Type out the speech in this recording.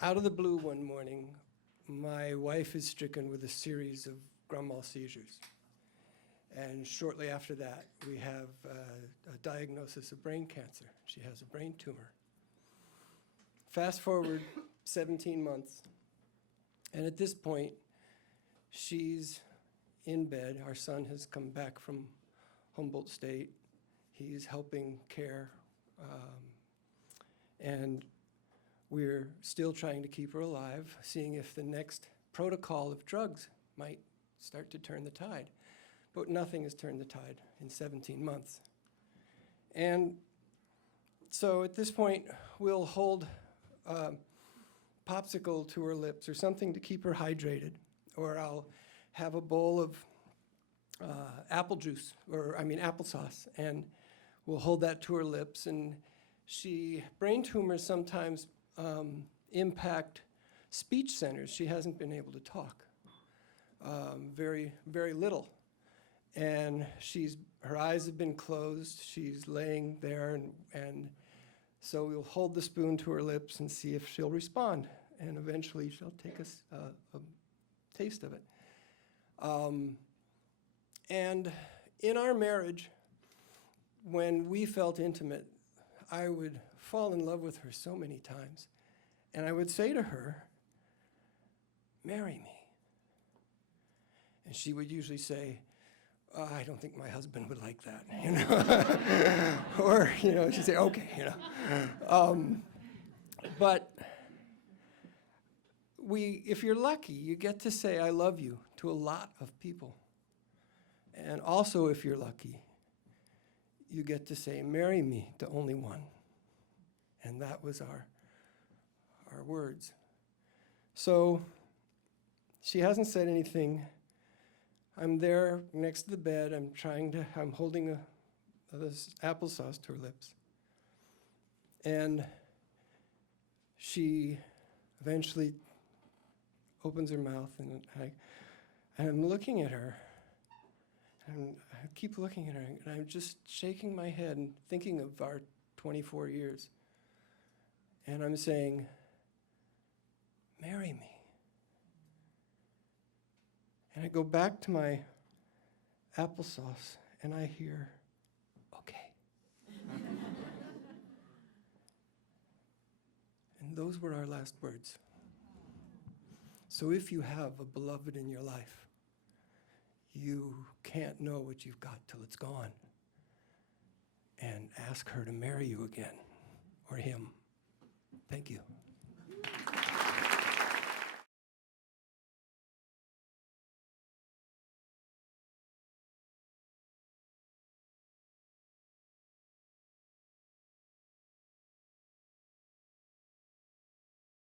Out of the blue one morning, my wife is stricken with a series of grand mal seizures. And shortly after that, we have a diagnosis of brain cancer. She has a brain tumor. Fast forward 17 months, and at this point, she's in bed. Our son has come back from Humboldt State. He's helping care, and we're still trying to keep her alive, seeing if the next protocol of drugs might start to turn the tide. But nothing has turned the tide in 17 months. And so at this point, we'll hold a popsicle to her lips or something to keep her hydrated, or I'll have a bowl of apple juice, applesauce, and we'll hold that to her lips. And brain tumors sometimes impact speech centers. She hasn't been able to talk, very, very little. And her eyes have been closed. She's laying there, and so we'll hold the spoon to her lips and see if she'll respond. And eventually she'll take a taste of it. And in our marriage, when we felt intimate, I would fall in love with her so many times. And I would say to her, "Marry me." And she would usually say, "I don't think my husband would like that," you know. Or, she'd say, "Okay," But if you're lucky, you get to say "I love you" to a lot of people. And also, if you're lucky, you get to say "marry me" to only one. And that was our words. So she hasn't said anything. I'm there next to the bed. I'm holding this applesauce to her lips. And she eventually opens her mouth, and I'm looking at her. And I keep looking at her, and I'm just shaking my head and thinking of our 24 years. And I'm saying, "Marry me." And I go back to my applesauce, and I hear, "Okay." And those were our last words. So if you have a beloved in your life, you can't know what you've got till it's gone. And ask her to marry you again, or him. Thank you.